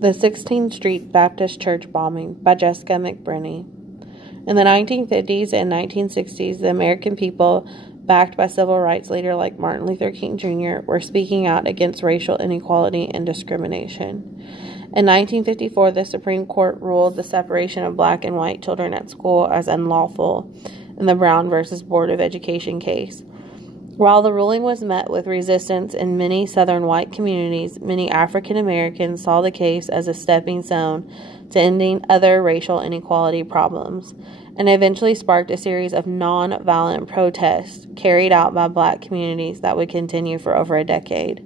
The 16th Street Baptist Church Bombing by Jessica McBurney. In the 1950s and 1960s, the American people, backed by civil rights leaders like Martin Luther King Jr., were speaking out against racial inequality and discrimination. In 1954, the Supreme Court ruled the separation of black and white children at school as unlawful in the Brown v. Board of Education case. While the ruling was met with resistance in many Southern white communities, many African Americans saw the case as a stepping stone to ending other racial inequality problems, and eventually sparked a series of non-violent protests carried out by black communities that would continue for over a decade.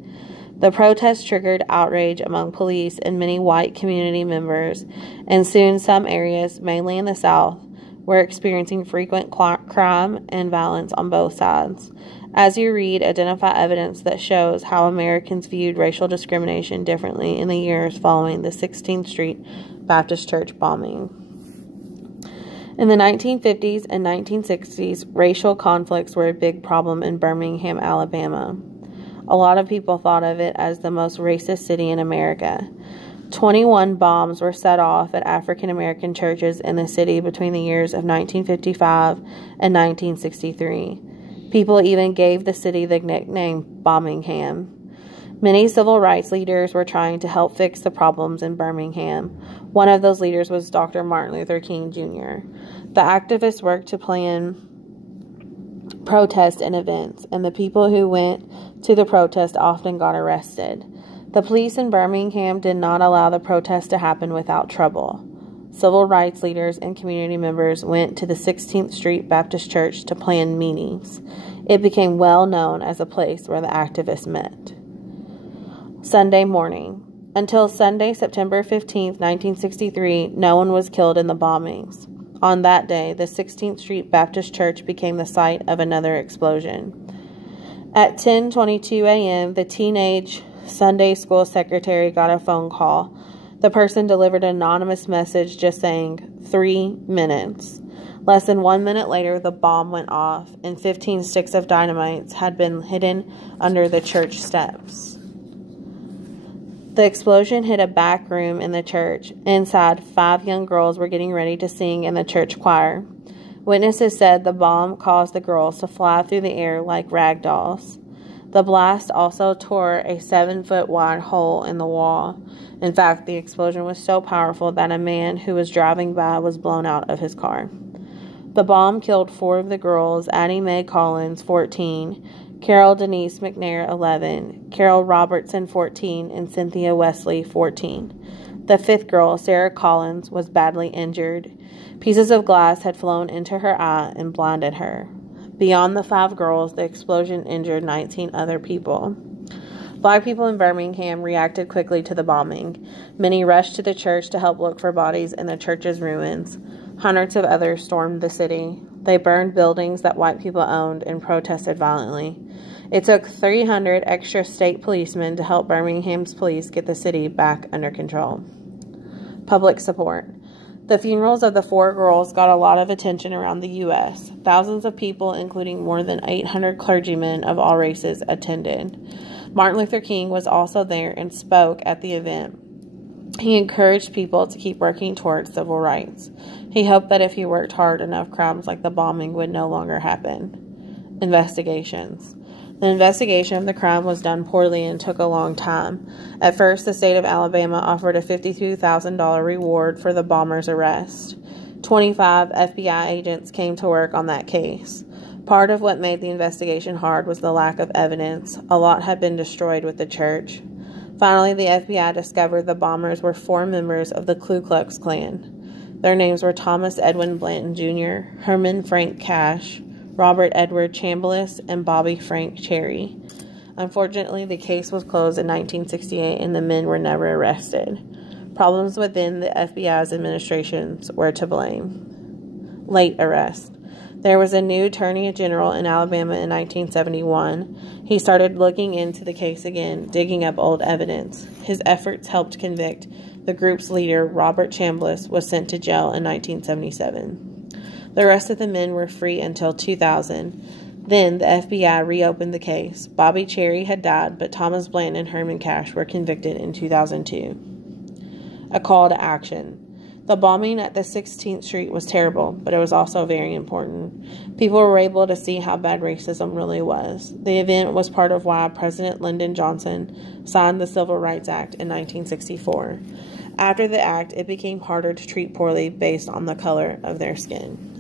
The protests triggered outrage among police and many white community members, and soon some areas, mainly in the South, were experiencing frequent crime and violence on both sides. As you read, identify evidence that shows how Americans viewed racial discrimination differently in the years following the 16th Street Baptist Church bombing. In the 1950s and 1960s, racial conflicts were a big problem in Birmingham, Alabama. A lot of people thought of it as the most racist city in America. 21 bombs were set off at African American churches in the city between the years of 1955 and 1963. People even gave the city the nickname Bombingham. Many civil rights leaders were trying to help fix the problems in Birmingham. One of those leaders was Dr. Martin Luther King Jr. The activists worked to plan protests and events, and the people who went to the protest often got arrested. The police in Birmingham did not allow the protest to happen without trouble. Civil rights leaders and community members went to the 16th Street Baptist Church to plan meetings. It became well known as a place where the activists met. Sunday morning. Until Sunday, September 15, 1963, no one was killed in the bombings. On that day, the 16th Street Baptist Church became the site of another explosion. At 10:22 a.m., the teenage Sunday school secretary got a phone call. The person delivered an anonymous message just saying, 3 minutes. Less than 1 minute later, the bomb went off, and 15 sticks of dynamite had been hidden under the church steps. The explosion hit a back room in the church. Inside, 5 young girls were getting ready to sing in the church choir. Witnesses said the bomb caused the girls to fly through the air like rag dolls. The blast also tore a 7-foot wide hole in the wall. In fact, the explosion was so powerful that a man who was driving by was blown out of his car. The bomb killed 4 of the girls: Addie Mae Collins, 14, Carol Denise McNair, 11, Carol Robertson, 14, and Cynthia Wesley, 14. The 5th girl, Sarah Collins, was badly injured. Pieces of glass had flown into her eye and blinded her. Beyond the 5 girls, the explosion injured 19 other people. Black people in Birmingham reacted quickly to the bombing. Many rushed to the church to help look for bodies in the church's ruins. Hundreds of others stormed the city. They burned buildings that white people owned and protested violently. It took 300 extra state policemen to help Birmingham's police get the city back under control. Public support. The funerals of the 4 girls got a lot of attention around the U.S. Thousands of people, including more than 800 clergymen of all races, attended. Martin Luther King was also there and spoke at the event. He encouraged people to keep working towards civil rights. He hoped that if he worked hard enough, crimes like the bombing would no longer happen. Investigations. The investigation of the crime was done poorly and took a long time. At first, the state of Alabama offered a $52,000 reward for the bomber's arrest. 25 FBI agents came to work on that case. Part of what made the investigation hard was the lack of evidence. A lot had been destroyed with the church. Finally, the FBI discovered the bombers were 4 members of the Ku Klux Klan. Their names were Thomas Edwin Blanton Jr., Herman Frank Cash, Robert Edward Chambliss, and Bobby Frank Cherry. Unfortunately, the case was closed in 1968 and the men were never arrested. Problems within the FBI's administrations were to blame. Late arrest. There was a new Attorney General in Alabama in 1971. He started looking into the case again, digging up old evidence. His efforts helped convict the group's leader, Robert Chambliss, was sent to jail in 1977. The rest of the men were free until 2000. Then the FBI reopened the case. Bobby Cherry had died, but Thomas Blanton and Herman Cash were convicted in 2002. a call to action. The bombing at the 16th Street was terrible, but it was also very important. People were able to see how bad racism really was. The event was part of why President Lyndon Johnson signed the Civil Rights Act in 1964. After the act, it became harder to treat poorly based on the color of their skin.